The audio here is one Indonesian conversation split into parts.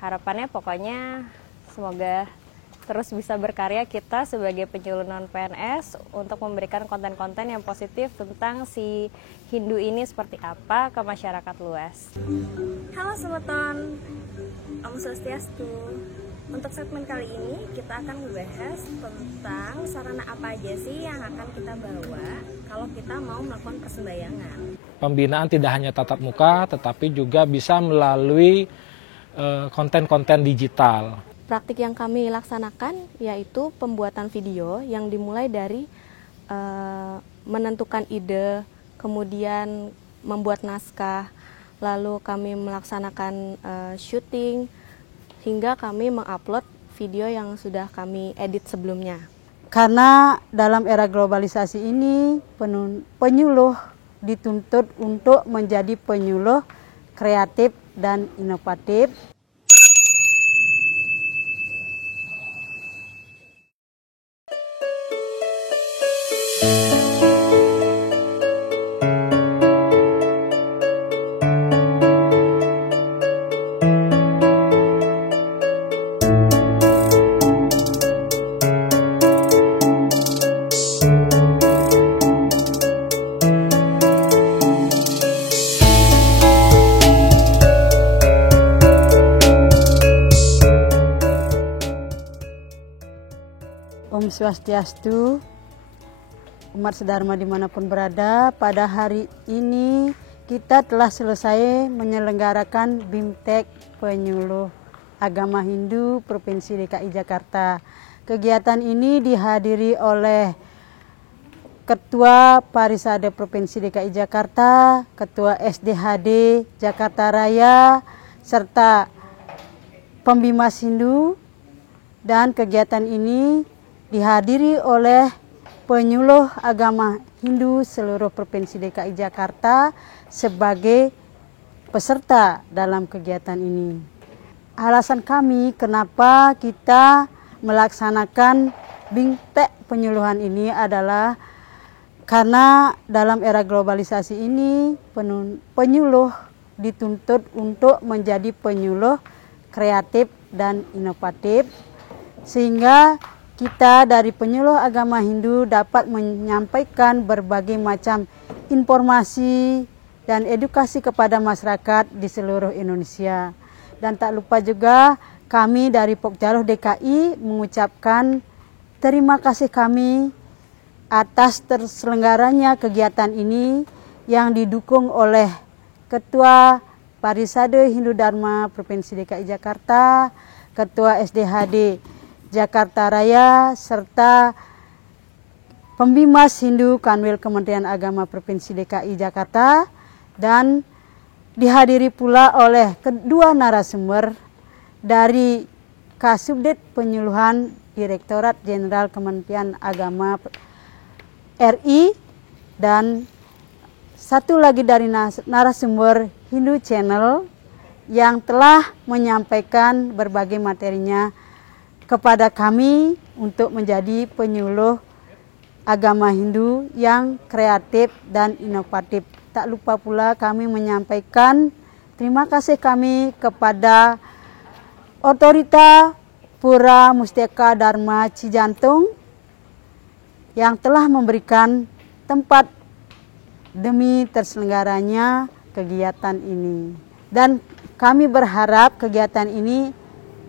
Harapannya pokoknya semoga terus bisa berkarya kita sebagai penyuluh non-PNS untuk memberikan konten-konten yang positif tentang si Hindu ini seperti apa ke masyarakat luas. Halo Semeton, Om Swastiastu. Untuk segmen kali ini kita akan membahas tentang sarana apa aja sih yang akan kita bawa kalau kita mau melakukan persembayangan. Pembinaan tidak hanya tatap muka, tetapi juga bisa melalui konten-konten digital. Praktik yang kami laksanakan yaitu pembuatan video yang dimulai dari menentukan ide, kemudian membuat naskah, lalu kami melaksanakan syuting, hingga kami mengupload video yang sudah kami edit sebelumnya. Karena dalam era globalisasi ini penyuluh dituntut untuk menjadi penyuluh kreatif dan inovatif. Om Swastiastu, umat sedharma dimanapun berada. Pada hari ini kita telah selesai menyelenggarakan BIMTEK Penyuluh Agama Hindu Provinsi DKI Jakarta. Kegiatan ini dihadiri oleh Ketua Parisade Provinsi DKI Jakarta, Ketua SDHD Jakarta Raya, serta Pembimas Hindu, dan kegiatan ini dihadiri oleh penyuluh agama Hindu seluruh Provinsi DKI Jakarta sebagai peserta dalam kegiatan ini. Alasan kami kenapa kita melaksanakan BIMTEK penyuluhan ini adalah karena dalam era globalisasi ini penyuluh dituntut untuk menjadi penyuluh kreatif dan inovatif, sehingga kita dari penyuluh agama Hindu dapat menyampaikan berbagai macam informasi dan edukasi kepada masyarakat di seluruh Indonesia. Dan tak lupa juga kami dari Pokjaluh DKI mengucapkan terima kasih kami atas terselenggaranya kegiatan ini yang didukung oleh Ketua Parisade Hindu Dharma Provinsi DKI Jakarta, Ketua SDHD Jakarta Raya, serta Pembimas Hindu Kanwil Kementerian Agama Provinsi DKI Jakarta, dan dihadiri pula oleh kedua narasumber dari Kasubdit Penyuluhan Direktorat Jenderal Kementerian Agama RI, dan satu lagi dari narasumber Hindu Channel yang telah menyampaikan berbagai materinya kepada kami untuk menjadi penyuluh agama Hindu yang kreatif dan inovatif. Tak lupa pula kami menyampaikan terima kasih kami kepada Otorita Pura Mustaka Dharma Cijantung yang telah memberikan tempat demi terselenggaranya kegiatan ini. Dan kami berharap kegiatan ini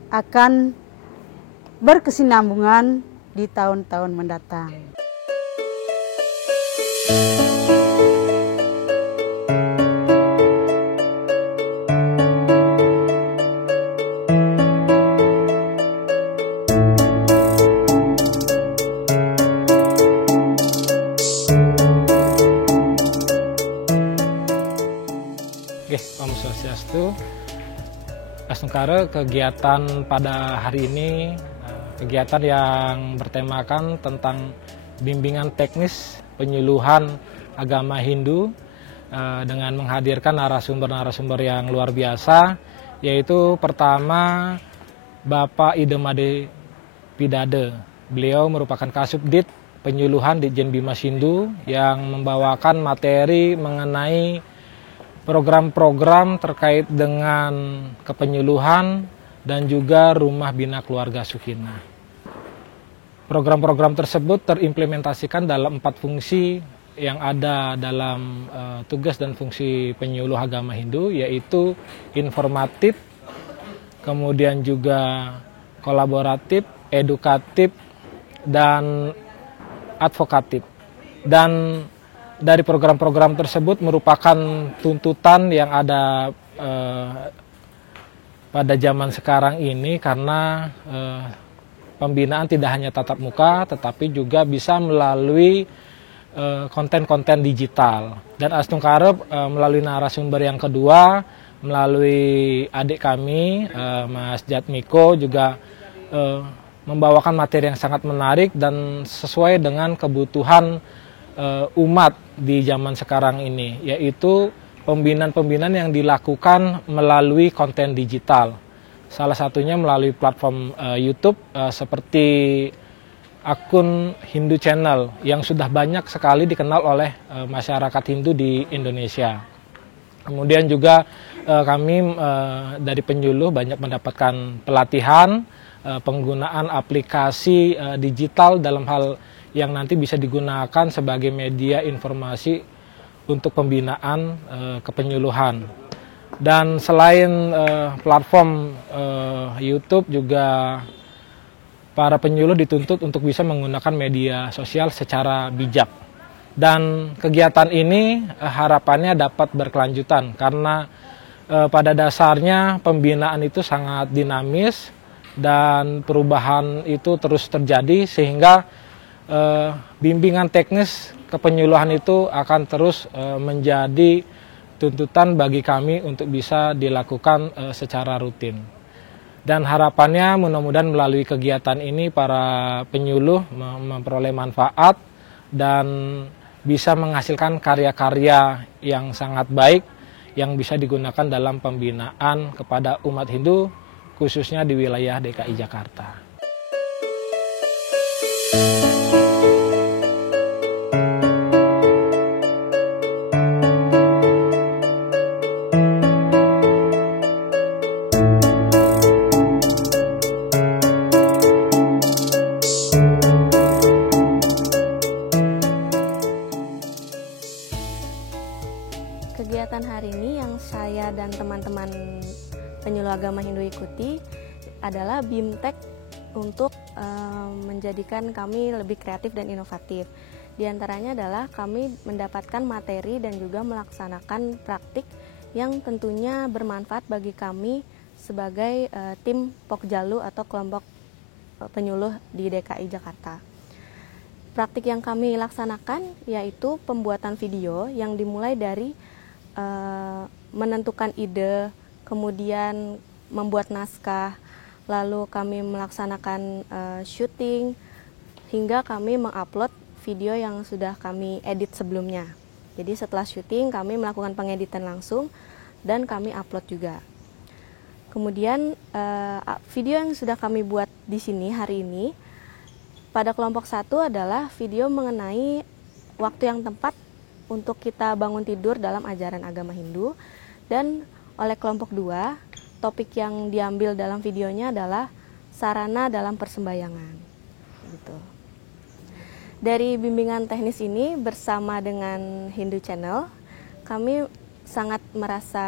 akan berkesinambungan di tahun-tahun mendatang. Oke, Om Swastiastu. Asmukara, kegiatan pada hari ini kegiatan yang bertemakan tentang bimbingan teknis penyuluhan agama Hindu dengan menghadirkan narasumber-narasumber yang luar biasa, yaitu pertama Bapak Idemade Pidade. Beliau merupakan Kasubdit Penyuluhan Ditjen Bimas Hindu yang membawakan materi mengenai program-program terkait dengan kepenyuluhan dan juga Rumah Bina Keluarga Sukina. Program-program tersebut terimplementasikan dalam 4 fungsi yang ada dalam tugas dan fungsi penyuluh agama Hindu, yaitu informatif, kemudian juga kolaboratif, edukatif, dan advokatif. Dan dari program-program tersebut merupakan tuntutan yang ada pada zaman sekarang ini, karena pembinaan tidak hanya tatap muka, tetapi juga bisa melalui konten-konten digital. Dan Astung Karep melalui narasumber yang kedua, melalui adik kami, Mas Jatmiko, juga membawakan materi yang sangat menarik dan sesuai dengan kebutuhan umat di zaman sekarang ini, yaitu pembinaan-pembinaan yang dilakukan melalui konten digital. Salah satunya melalui platform YouTube seperti akun Hindu Channel yang sudah banyak sekali dikenal oleh masyarakat Hindu di Indonesia. Kemudian juga kami dari penyuluh banyak mendapatkan pelatihan penggunaan aplikasi digital dalam hal yang nanti bisa digunakan sebagai media informasi untuk pembinaan kepenyuluhan. Dan selain platform YouTube, juga para penyuluh dituntut untuk bisa menggunakan media sosial secara bijak. Dan kegiatan ini harapannya dapat berkelanjutan, karena pada dasarnya pembinaan itu sangat dinamis dan perubahan itu terus terjadi, sehingga bimbingan teknis kepenyuluhan itu akan terus menjadi tuntutan bagi kami untuk bisa dilakukan secara rutin. Dan harapannya mudah-mudahan melalui kegiatan ini para penyuluh memperoleh manfaat dan bisa menghasilkan karya-karya yang sangat baik yang bisa digunakan dalam pembinaan kepada umat Hindu, khususnya di wilayah DKI Jakarta. Kegiatan hari ini yang saya dan teman-teman penyuluh agama Hindu ikuti adalah BIMTEK untuk menjadikan kami lebih kreatif dan inovatif. Di antaranya adalah kami mendapatkan materi dan juga melaksanakan praktik yang tentunya bermanfaat bagi kami sebagai tim Pokjalu atau kelompok penyuluh di DKI Jakarta. Praktik yang kami laksanakan yaitu pembuatan video yang dimulai dari menentukan ide, kemudian membuat naskah, lalu kami melaksanakan syuting, hingga kami mengupload video yang sudah kami edit sebelumnya. Jadi setelah syuting kami melakukan pengeditan langsung dan kami upload juga. Kemudian video yang sudah kami buat di sini hari ini pada kelompok 1 adalah video mengenai waktu yang tepat untuk kita bangun tidur dalam ajaran agama Hindu, dan oleh kelompok 2 topik yang diambil dalam videonya adalah sarana dalam persembahyangan. Gitu. Dari bimbingan teknis ini bersama dengan Hindu Channel, kami sangat merasa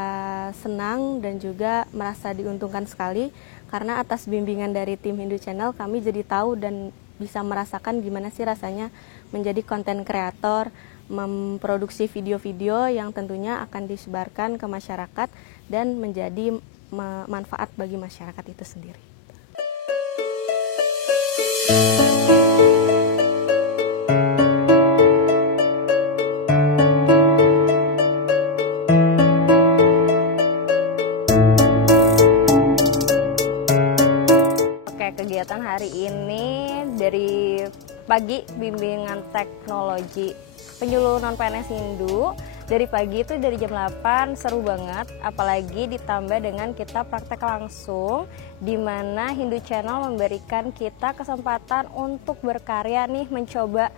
senang dan juga merasa diuntungkan sekali, karena atas bimbingan dari tim Hindu Channel kami jadi tahu dan bisa merasakan gimana sih rasanya menjadi konten kreator, memproduksi video-video yang tentunya akan disebarkan ke masyarakat dan menjadi manfaat bagi masyarakat itu sendiri. Oke, kegiatan hari ini dari pagi bimbingan teknologi penyuluh non-PNS Hindu. Dari pagi itu dari jam 8 seru banget, apalagi ditambah dengan kita praktek langsung, di mana Hindu Channel memberikan kita kesempatan untuk berkarya nih, mencoba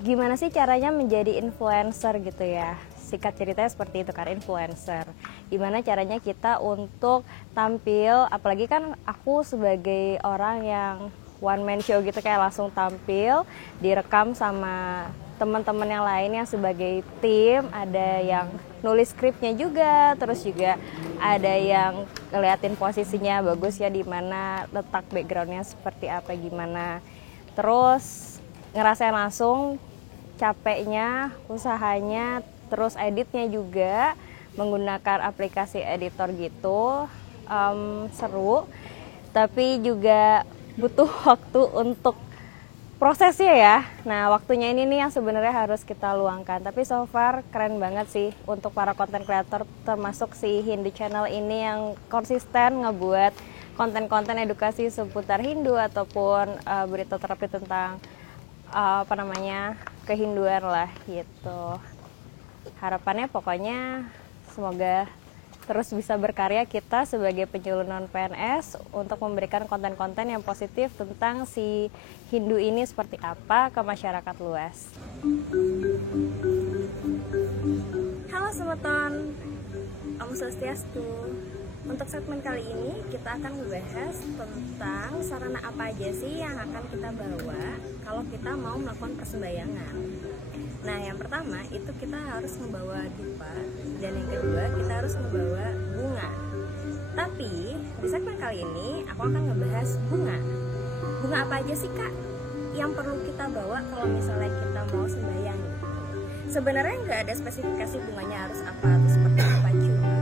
gimana sih caranya menjadi influencer gitu ya. Singkat ceritanya seperti itu kan, influencer. gimana caranya kita untuk tampil, apalagi kan aku sebagai orang yang one man show gitu, kayak langsung tampil, direkam sama teman-teman yang lainnya sebagai tim, ada yang nulis skripnya juga, terus juga ada yang ngeliatin posisinya bagus ya, di mana letak backgroundnya seperti apa gimana, terus ngerasain langsung capeknya, usahanya, terus editnya juga menggunakan aplikasi editor gitu. Seru, tapi juga butuh waktu untuk prosesnya ya. Nah, waktunya ini nih yang sebenarnya harus kita luangkan. Tapi so far keren banget sih untuk para content creator, termasuk si Hindu Channel ini yang konsisten ngebuat konten-konten edukasi seputar Hindu ataupun berita terupdate tentang kehinduan lah gitu. Harapannya pokoknya semoga terus bisa berkarya kita sebagai penyuluh non PNS untuk memberikan konten-konten yang positif tentang si Hindu ini seperti apa ke masyarakat luas. Halo Semeton, Om Swastiastu. Untuk segmen kali ini kita akan membahas tentang sarana apa aja sih yang akan kita bawa kalau kita mau melakukan persembayangan. Nah, yang pertama itu kita harus membawa dupa, dan yang kedua kita harus membawa bunga. Tapi di segmen kali ini aku akan ngebahas bunga. Bunga apa aja sih Kak yang perlu kita bawa kalau misalnya kita mau sembahyang? Sebenarnya nggak ada spesifikasi bunganya harus apa atau seperti apa, cuma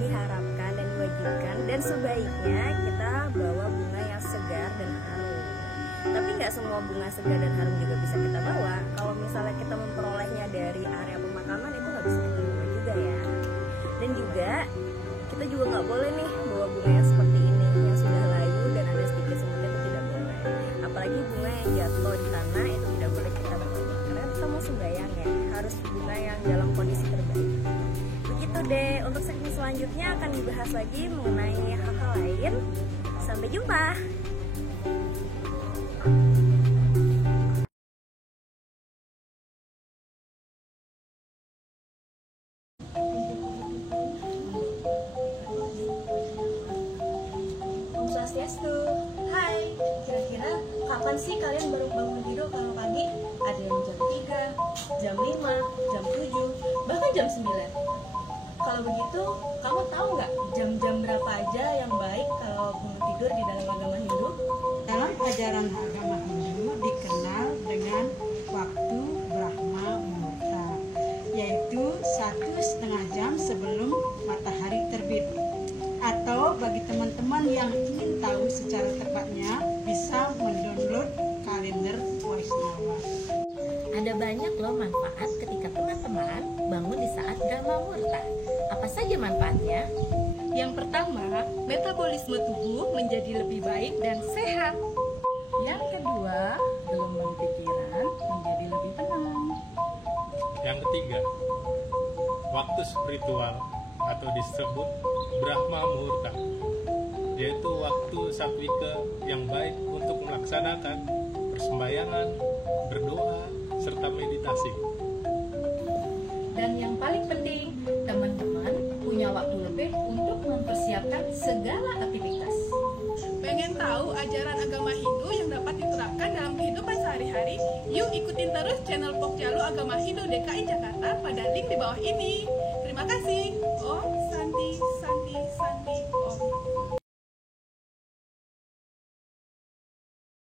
diharapkan dan diwajibkan dan sebaiknya kita bawa bunga yang segar dan harum. Tapi nggak semua bunga segar dan harum juga bisa kita bawa. Kalau misalnya kita memperolehnya dari area pemakaman, itu nggak bisa kita bawa juga ya. Dan juga kita juga nggak boleh nih bawa bunga yang seperti ini, yang sudah layu dan ada sedikit semutnya, itu tidak boleh. Apalagi bunga yang jatuh di tanah itu tidak boleh kita bawa, karena kita mau sembahyang ya, harus bunga yang dalam kondisi terbaik. Begitu deh, untuk segmen selanjutnya akan dibahas lagi mengenai hal-hal lain. Sampai jumpa. Om Swastiastu. Hai, kira-kira kapan sih kalian baru bangun tidur kalau pagi? Ada yang jam 3, jam 5, jam 7, bahkan jam 9. Kalau begitu, kamu tahu nggak jam-jam berapa aja yang baik kalau bangun tidur di dalam agama Hindu? Dalam ajaran agama Hindu dikenal dengan waktu Brahma Muhurta, yaitu 1,5 jam sebelum matahari terbit. Atau bagi teman-teman yang ingin tahu secara tepatnya, bisa mendownload kalender Vaishnava. Ada banyak loh manfaat ketika teman-teman bangun di saat Brahma Muhurta. Apa saja manfaatnya? Yang pertama, metabolisme tubuh menjadi lebih baik dan sehat. Yang kedua, gelombang pikiran menjadi lebih tenang. Yang ketiga, waktu spiritual atau disebut Brahma Muhurta, yaitu waktu satwika yang baik untuk melaksanakan persembahyangan, berdoa, serta meditasi. Dan yang paling penting, teman-teman punya waktu lebih untuk mempersiapkan segala aktivitas. Pengen tahu ajaran agama Hindu yang dapat diterapkan dalam kehidupan sehari-hari? Yuk ikutin terus channel Pokjalu Agama Hindu DKI Jakarta pada link di bawah ini. Terima kasih. Om